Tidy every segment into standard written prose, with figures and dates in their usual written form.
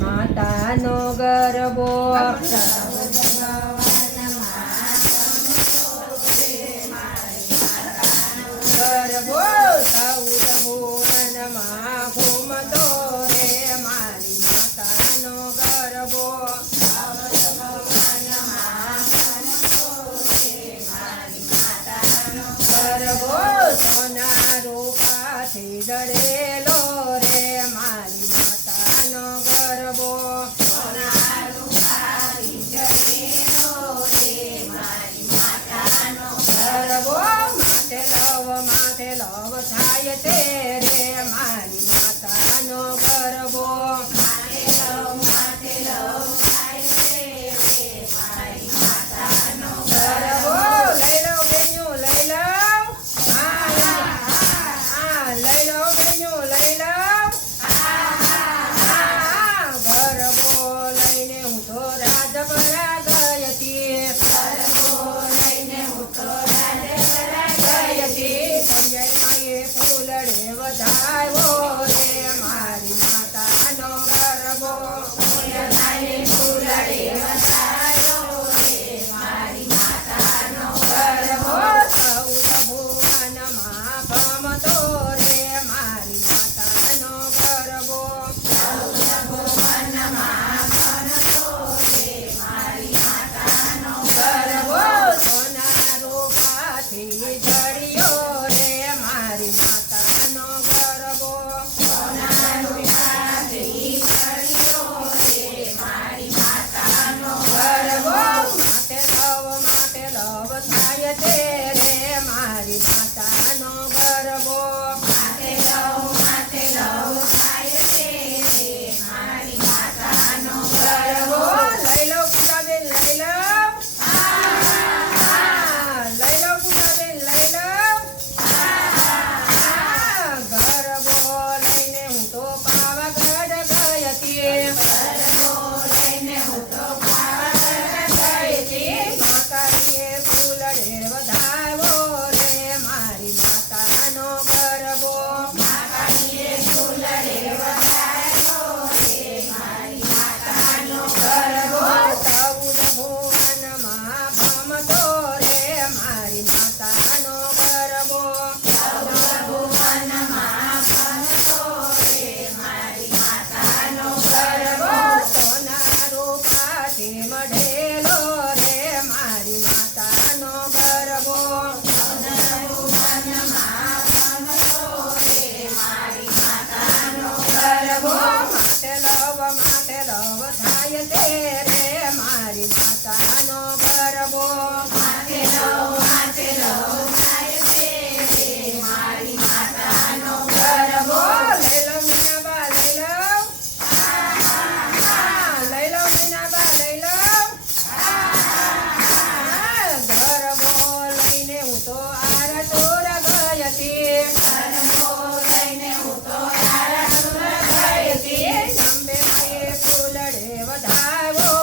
માતાનો ગરબો ગરબો સૌદ ભુવનમાં ઘૂમતો રે મારી માતાનો ગરબો ગરબો સોના રૂપાથી જડેલો રે મારી માતાનો ગરબો ગરબો માથે લવ થાય તે રે મારી માતાનો ગરબો ગરબો લઈ લો બેન્યું લઈ લો લઈ લો બેન્યું લઈ લો ગરબો લઈને હું તો રાજપરા ગઈ હતી ફૂલડે વધાયો રે મારી માતાનો ગરબો ગરબો સૌદ ભુવનમાં ભમતો રે મારી માતાનો ગરબો ગરબો સોના રૂપાથી જડિયો રે મારી માતાનો ગરબો ગરબો માથે લવ થાય તે રે મારી માતાનો ગરબો ગરબો લઈ લો પૂજાબેન લઈ લો લઈ લો પૂજાબેન લઈ લો ગરબો લઈને હું તો પાવાગઢ ગઈ હતી માતાજીએ ફૂલડે વધાયો રે મારી માતાનો ગરબો ગરબો સૌદ ભુવનમાં ભમતો રે મારી માતાનો ગરબો ગરબો સોના રૂપાથી મઢેલો રે મારી માતાનો ગરબો ગરબો માથે લવ થાય તે રે મારી માતાનો ગરબો ગરબો લઈ લો મીનાબા લઈ લો લઈ લો મીનાબા લઈ લો ગરબો લઈને હું તો આરટોર ગઈ હતી અંબે માએ ફૂલડે વધાયો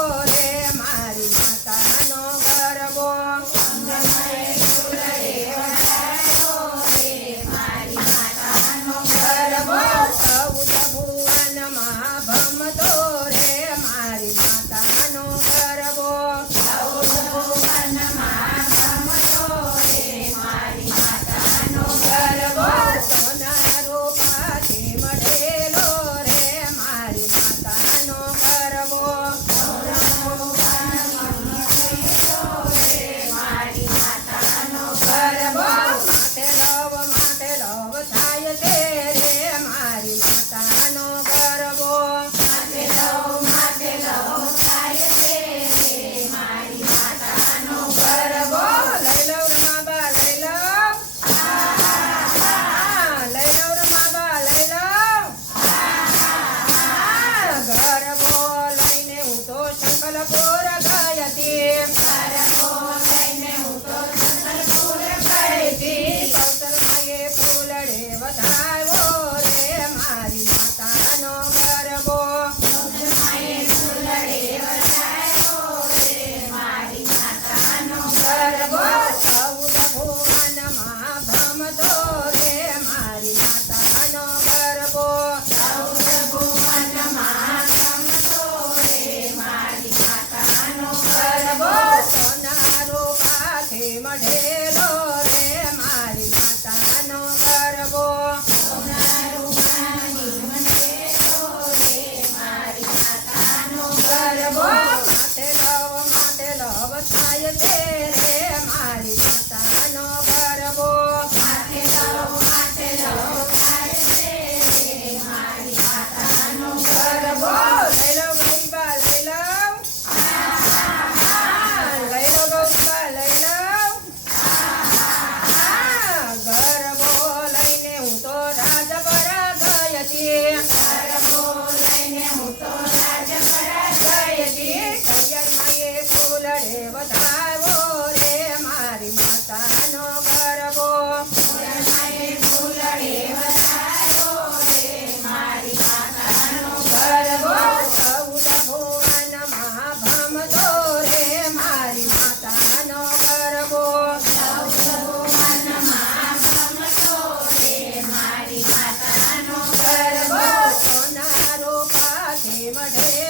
મઢે